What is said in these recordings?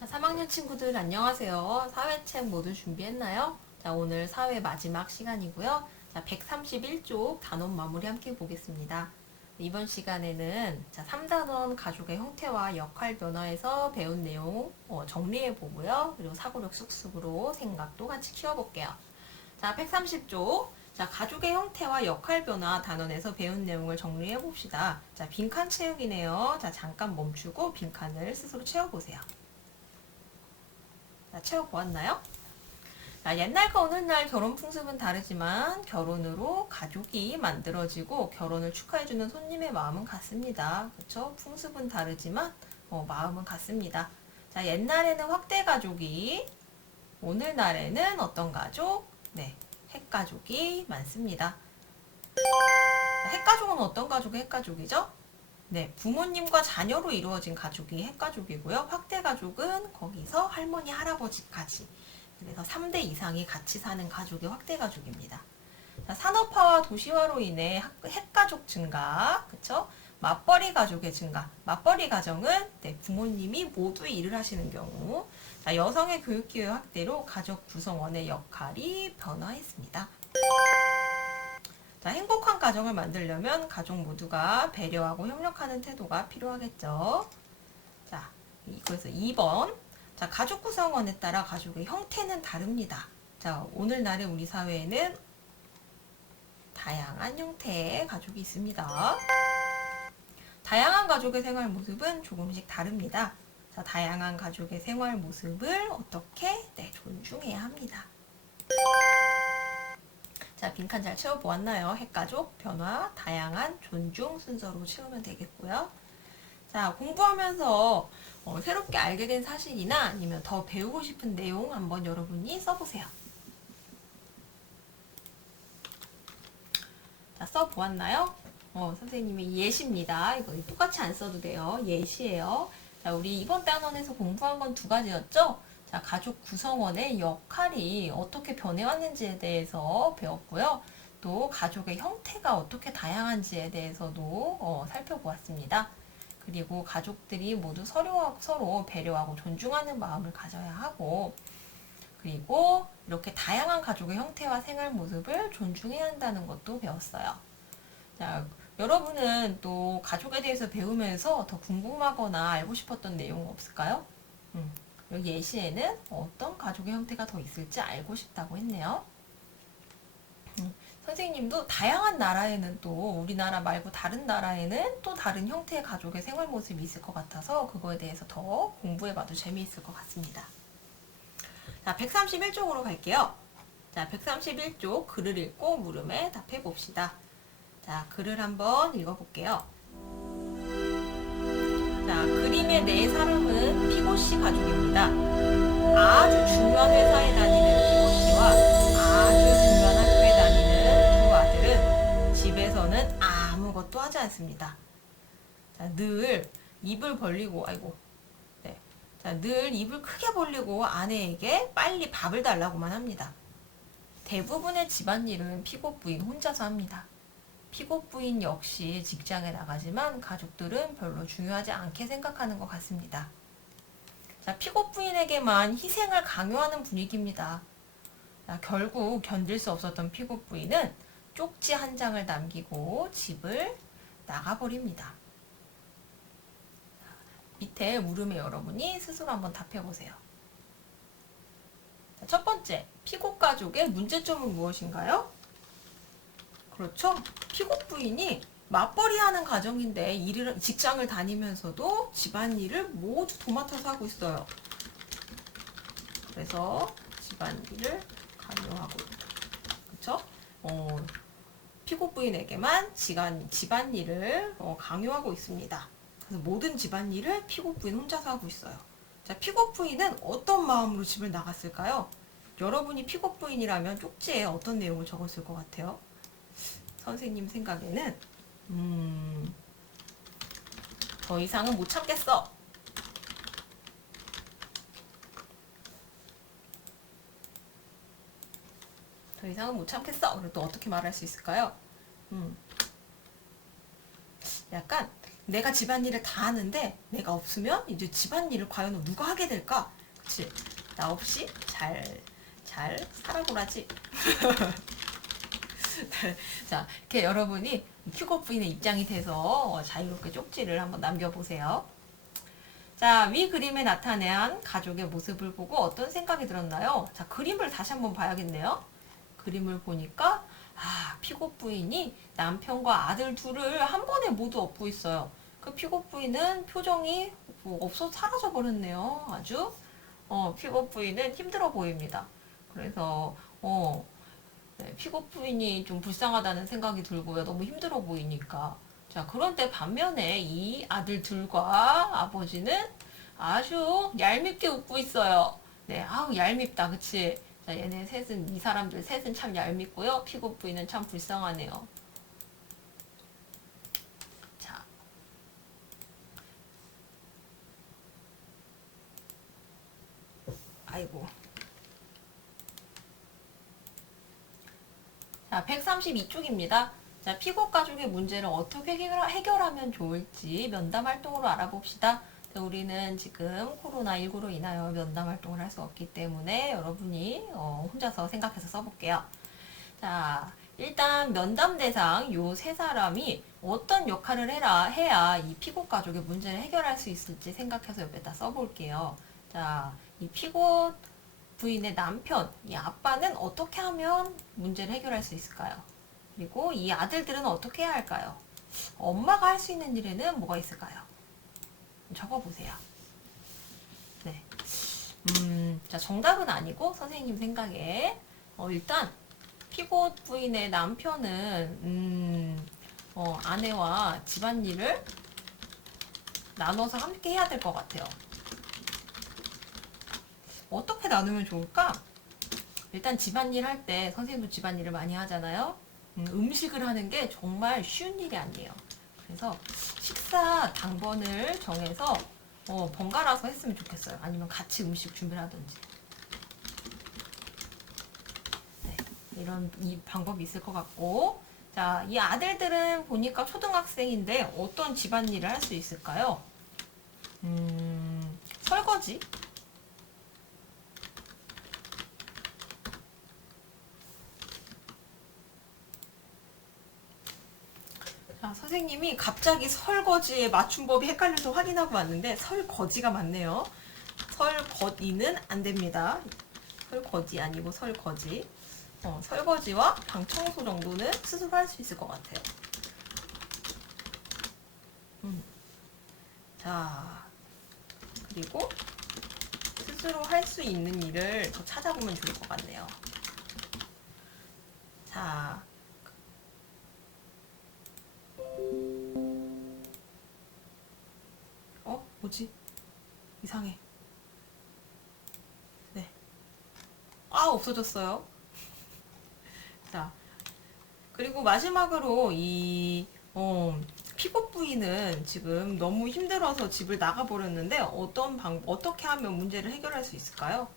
자, 3학년 친구들 안녕하세요. 사회책 모두 준비했나요? 자, 오늘 사회 마지막 시간이고요. 자, 131쪽 단원 마무리 함께 보겠습니다. 이번 시간에는 자, 3단원 가족의 형태와 역할 변화에서 배운 내용 정리해 보고요. 그리고 사고력 쑥쑥으로 생각도 같이 키워볼게요. 자, 130쪽. 자, 가족의 형태와 역할 변화 단원에서 배운 내용을 정리해 봅시다. 자, 빈칸 채우기네요. 자, 잠깐 멈추고 빈칸을 스스로 채워보세요. 자, 채워보았나요? 자, 옛날과 오늘날 결혼 풍습은 다르지만 결혼으로 가족이 만들어지고 결혼을 축하해주는 손님의 마음은 같습니다. 그쵸? 풍습은 다르지만 마음은 같습니다. 자, 옛날에는 확대 가족이, 오늘날에는 어떤 가족? 네, 핵가족이 많습니다. 핵가족은 어떤 가족이 핵가족이죠? 네, 부모님과 자녀로 이루어진 가족이 핵가족이고요. 확대가족은 거기서 할머니, 할아버지까지. 그래서 3대 이상이 같이 사는 가족이 확대가족입니다. 자, 산업화와 도시화로 인해 핵가족 증가, 그쵸? 맞벌이 가족의 증가. 맞벌이 가정은 네, 부모님이 모두 일을 하시는 경우. 자, 여성의 교육기회 확대로 가족 구성원의 역할이 변화했습니다. 자, 행복한 가정을 만들려면 가족 모두가 배려하고 협력하는 태도가 필요하겠죠. 자, 그래서 2번. 자, 가족 구성원에 따라 가족의 형태는 다릅니다. 자, 오늘날의 우리 사회에는 다양한 형태의 가족이 있습니다. 다양한 가족의 생활 모습은 조금씩 다릅니다. 자, 다양한 가족의 생활 모습을 어떻게 존중해야 합니다. 자, 빈칸 잘 채워보았나요? 핵가족, 변화, 다양한, 존중 순서로 채우면 되겠고요. 자, 공부하면서 새롭게 알게 된 사실이나 아니면 더 배우고 싶은 내용 한번 여러분이 써보세요. 자, 써보았나요? 선생님의 예시입니다. 이거 똑같이 안 써도 돼요. 예시예요. 자, 우리 이번 단원에서 공부한 건 두 가지였죠? 자, 가족 구성원의 역할이 어떻게 변해왔는지에 대해서 배웠고요. 또 가족의 형태가 어떻게 다양한지에 대해서도 살펴보았습니다. 그리고 가족들이 모두 서로 배려하고 존중하는 마음을 가져야 하고, 그리고 이렇게 다양한 가족의 형태와 생활 모습을 존중해야 한다는 것도 배웠어요. 자, 여러분은 또 가족에 대해서 배우면서 더 궁금하거나 알고 싶었던 내용 없을까요? 여기 예시에는 어떤 가족의 형태가 더 있을지 알고 싶다고 했네요. 선생님도 다양한 나라에는 또 우리나라 말고 다른 나라에는 또 다른 형태의 가족의 생활 모습이 있을 것 같아서 그거에 대해서 더 공부해봐도 재미있을 것 같습니다. 자, 131쪽으로 갈게요. 자, 131쪽 글을 읽고 물음에 답해 봅시다. 자, 글을 한번 읽어볼게요. 자, 그림의 네 사람은 피고씨 가족입니다. 아주 중요한 회사에 다니는 피고씨와 아주 중요한 학교에 다니는 두 아들은 집에서는 아무것도 하지 않습니다. 자, 늘 입을 벌리고, 네. 자, 늘 입을 크게 벌리고 아내에게 빨리 밥을 달라고만 합니다. 대부분의 집안일은 피고 부인 혼자서 합니다. 피고 부인 역시 직장에 나가지만 가족들은 별로 중요하지 않게 생각하는 것 같습니다. 자, 피고 부인에게만 희생을 강요하는 분위기입니다. 자, 결국 견딜 수 없었던 피고 부인은 쪽지 한 장을 남기고 집을 나가버립니다. 밑에 물음에 여러분이 스스로 한번 답해보세요. 자, 첫 번째, 피고 가족의 문제점은 무엇인가요? 그렇죠? 피고 부인이 맞벌이 하는 가정인데 직장을 다니면서도 집안일을 모두 도맡아서 하고 있어요. 그래서 집안일을 강요하고 있다. 그렇죠? 피고 부인에게만 집안일을 강요하고 있습니다. 그래서 모든 집안일을 피고 부인 혼자서 하고 있어요. 자, 피고 부인은 어떤 마음으로 집을 나갔을까요? 여러분이 피고 부인이라면 쪽지에 어떤 내용을 적었을 것 같아요? 선생님 생각에는 더 이상은 못 참겠어. 더 이상은 못 참겠어. 그리고 또 어떻게 말할 수 있을까요? 약간 내가 집안일을 다 하는데 내가 없으면 이제 집안일을 과연 누가 하게 될까? 그치? 나 없이 잘 살아보라지. 자, 이렇게 여러분이 픽업 부인의 입장이 돼서 자유롭게 쪽지를 한번 남겨보세요. 자, 위 그림에 나타낸 가족의 모습을 보고 어떤 생각이 들었나요? 자, 그림을 다시 한번 봐야겠네요. 그림을 보니까 픽업 부인이 남편과 아들 둘을 한 번에 모두 업고 있어요. 그 픽업 부인은 표정이 없어 사라져 버렸네요. 아주 픽업 부인은 힘들어 보입니다. 그래서 네, 픽업 부인이 좀 불쌍하다는 생각이 들고요. 너무 힘들어 보이니까. 자, 그런데 반면에 이 아들 둘과 아버지는 아주 얄밉게 웃고 있어요. 네, 아우 얄밉다, 그치? 자, 얘네 셋은 이 사람들 셋은 참 얄밉고요. 픽업 부인은 참 불쌍하네요. 자, 아이고. 자, 132쪽입니다. 자, 픽업 가족의 문제를 어떻게 해결하면 좋을지 면담 활동으로 알아봅시다. 자, 우리는 지금 코로나19로 인하여 면담 활동을 할 수 없기 때문에 여러분이 혼자서 생각해서 써볼게요. 자, 일단 면담 대상 요 세 사람이 어떤 역할을 해야 이 픽업 가족의 문제를 해결할 수 있을지 생각해서 옆에다 써볼게요. 자, 이 픽업 부인의 남편, 이 아빠는 어떻게 하면 문제를 해결할 수 있을까요? 그리고 이 아들들은 어떻게 해야 할까요? 엄마가 할 수 있는 일에는 뭐가 있을까요? 적어보세요. 네. 자, 정답은 아니고 선생님 생각에 일단 피고 부인의 남편은 아내와 집안일을 나눠서 함께 해야 될 것 같아요. 어떻게 나누면 좋을까? 일단 집안일 할 때 선생님도 집안일을 많이 하잖아요. 음식을 하는 게 정말 쉬운 일이 아니에요. 그래서 식사 당번을 정해서 번갈아서 했으면 좋겠어요. 아니면 같이 음식 준비를 하든지. 네, 이 방법이 있을 것 같고, 자, 이 아들들은 보니까 초등학생인데 어떤 집안일을 할 수 있을까요? 설거지? 자, 선생님이 갑자기 설거지의 맞춤법이 헷갈려서 확인하고 왔는데 설거지가 맞네요. 설거지는 안 됩니다. 설거지 아니고 설거지. 설거지와 방 청소 정도는 스스로 할 수 있을 것 같아요. 자, 그리고 스스로 할 수 있는 일을 더 찾아보면 좋을 것 같네요. 자, 뭐지? 이상해. 네. 없어졌어요. 자, 그리고 마지막으로 픽업 부인은 지금 너무 힘들어서 집을 나가버렸는데 어떻게 하면 문제를 해결할 수 있을까요?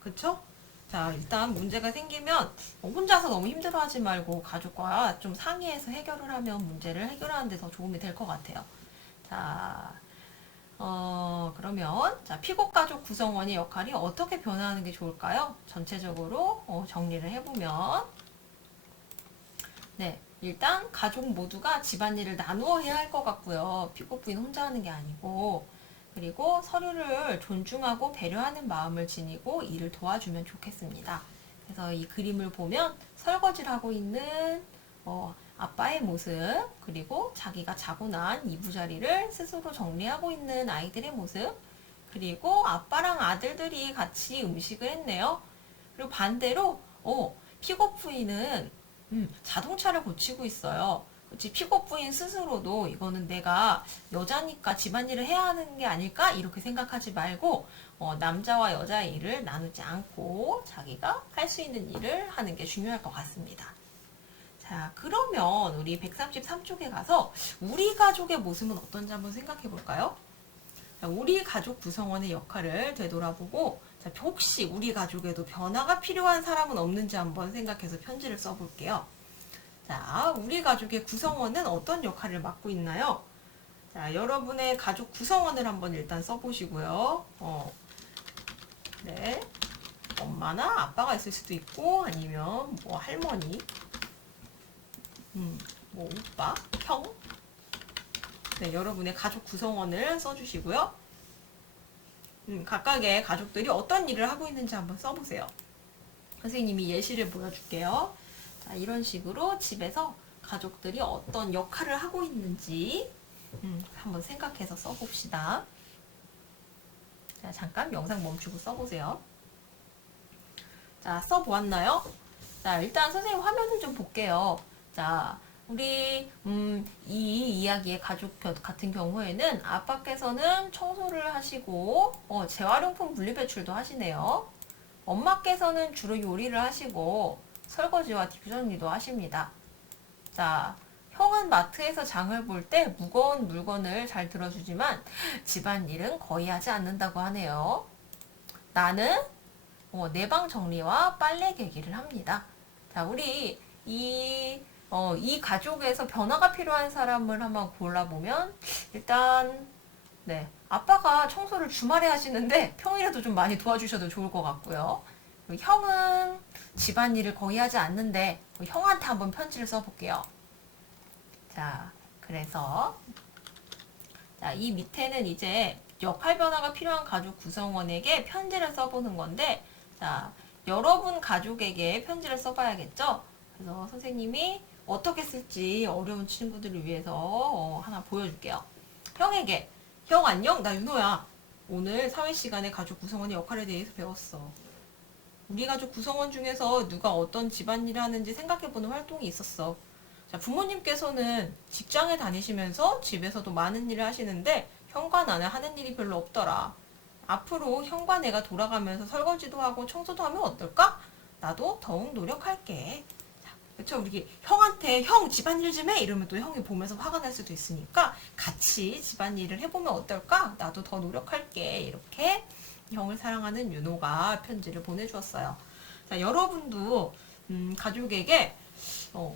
그쵸? 자, 일단 문제가 생기면 혼자서 너무 힘들어하지 말고 가족과 좀 상의해서 해결을 하면 문제를 해결하는 데 더 도움이 될 것 같아요. 자, 그러면 자, 픽업 가족 구성원의 역할이 어떻게 변화하는 게 좋을까요? 전체적으로 정리를 해보면 네, 일단 가족 모두가 집안일을 나누어 해야 할 것 같고요. 픽업 부인 혼자 하는 게 아니고 그리고 서로를 존중하고 배려하는 마음을 지니고 일을 도와주면 좋겠습니다. 그래서 이 그림을 보면 설거지를 하고 있는 아빠의 모습, 그리고 자기가 자고 난 이부자리를 스스로 정리하고 있는 아이들의 모습, 그리고 아빠랑 아들들이 같이 음식을 했네요. 그리고 반대로 픽업 부인은 자동차를 고치고 있어요. 그치, 픽업 부인 스스로도 이거는 내가 여자니까 집안일을 해야 하는 게 아닐까? 이렇게 생각하지 말고 남자와 여자의 일을 나누지 않고 자기가 할 수 있는 일을 하는 게 중요할 것 같습니다. 자, 그러면 우리 133쪽에 가서 우리 가족의 모습은 어떤지 한번 생각해 볼까요? 우리 가족 구성원의 역할을 되돌아보고 혹시 우리 가족에도 변화가 필요한 사람은 없는지 한번 생각해서 편지를 써볼게요. 자, 우리 가족의 구성원은 어떤 역할을 맡고 있나요? 자, 여러분의 가족 구성원을 한번 일단 써보시고요. 네. 엄마나 아빠가 있을 수도 있고, 아니면 뭐 할머니, 뭐 오빠, 형. 네, 여러분의 가족 구성원을 써주시고요. 각각의 가족들이 어떤 일을 하고 있는지 한번 써보세요. 선생님이 예시를 보여줄게요. 자, 이런 식으로 집에서 가족들이 어떤 역할을 하고 있는지 한번 생각해서 써봅시다. 자, 잠깐 영상 멈추고 써보세요. 자, 써보았나요? 자, 일단 선생님 화면을 좀 볼게요. 자, 우리 이 이야기의 가족 같은 경우에는 아빠께서는 청소를 하시고 재활용품 분리배출도 하시네요. 엄마께서는 주로 요리를 하시고 설거지와 뒷정리도 하십니다. 자, 형은 마트에서 장을 볼 때 무거운 물건을 잘 들어주지만 집안일은 거의 하지 않는다고 하네요. 나는 내 방 정리와 빨래 개기를 합니다. 자, 우리 이 가족에서 변화가 필요한 사람을 한번 골라보면 일단 네, 아빠가 청소를 주말에 하시는데 평일에도 좀 많이 도와주셔도 좋을 것 같고요. 그리고 형은 집안일을 거의 하지 않는데 형한테 한번 편지를 써볼게요. 자, 그래서 자, 이 밑에는 이제 역할 변화가 필요한 가족 구성원에게 편지를 써보는 건데 자, 여러분 가족에게 편지를 써봐야겠죠? 그래서 선생님이 어떻게 쓸지 어려운 친구들을 위해서 하나 보여줄게요. 형에게 형 안녕, 나 윤호야. 오늘 사회 시간에 가족 구성원의 역할에 대해서 배웠어. 우리 가족 구성원 중에서 누가 어떤 집안일을 하는지 생각해보는 활동이 있었어. 자, 부모님께서는 직장에 다니시면서 집에서도 많은 일을 하시는데 형과 나는 하는 일이 별로 없더라. 앞으로 형과 내가 돌아가면서 설거지도 하고 청소도 하면 어떨까? 나도 더욱 노력할게. 그쵸? 우리 형한테 형 집안일 좀 해! 이러면 또 형이 보면서 화가 날 수도 있으니까 같이 집안일을 해보면 어떨까? 나도 더 노력할게. 이렇게 형을 사랑하는 윤호가 편지를 보내주었어요. 자, 여러분도 가족에게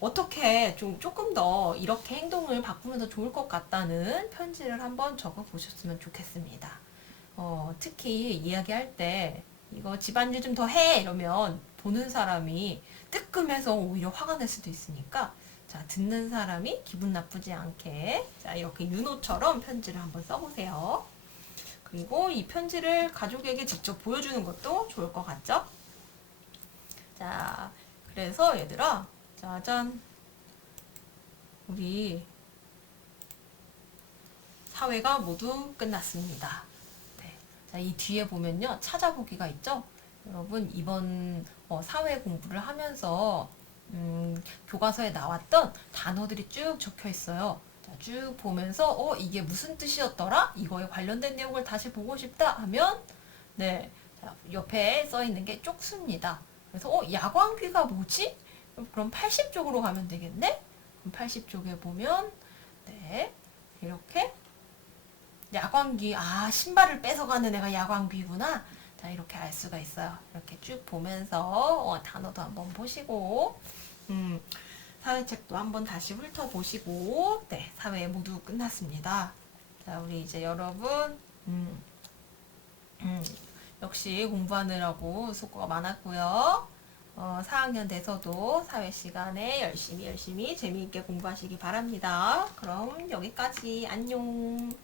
어떻게 조금 더 이렇게 행동을 바꾸면 더 좋을 것 같다는 편지를 한번 적어 보셨으면 좋겠습니다. 특히 이야기할 때 이거 집안일 좀 더 해! 이러면 보는 사람이 뜨끔해서 오히려 화가 날 수도 있으니까 자, 듣는 사람이 기분 나쁘지 않게 자, 이렇게 윤호처럼 편지를 한번 써보세요. 그리고 이 편지를 가족에게 직접 보여주는 것도 좋을 것 같죠? 자, 그래서 얘들아 짜잔 우리 사회가 모두 끝났습니다. 네. 자, 이 뒤에 보면요 찾아보기가 있죠? 여러분 이번 사회 공부를 하면서 교과서에 나왔던 단어들이 쭉 적혀 있어요. 자, 쭉 보면서 이게 무슨 뜻이었더라? 이거에 관련된 내용을 다시 보고 싶다 하면 네, 자, 옆에 써 있는 게 쪽수입니다. 그래서 야광귀가 뭐지? 그럼 80쪽으로 가면 되겠네? 그럼 80쪽에 보면 네, 이렇게 야광귀 신발을 뺏어가는 애가 야광귀구나. 자, 이렇게 알 수가 있어요. 이렇게 쭉 보면서 단어도 한번 보시고 사회책도 한번 다시 훑어보시고 네, 사회 모두 끝났습니다. 자, 우리 이제 여러분 역시 공부하느라고 수고가 많았고요. 4학년 돼서도 사회 시간에 열심히 재미있게 공부하시기 바랍니다. 그럼 여기까지 안녕.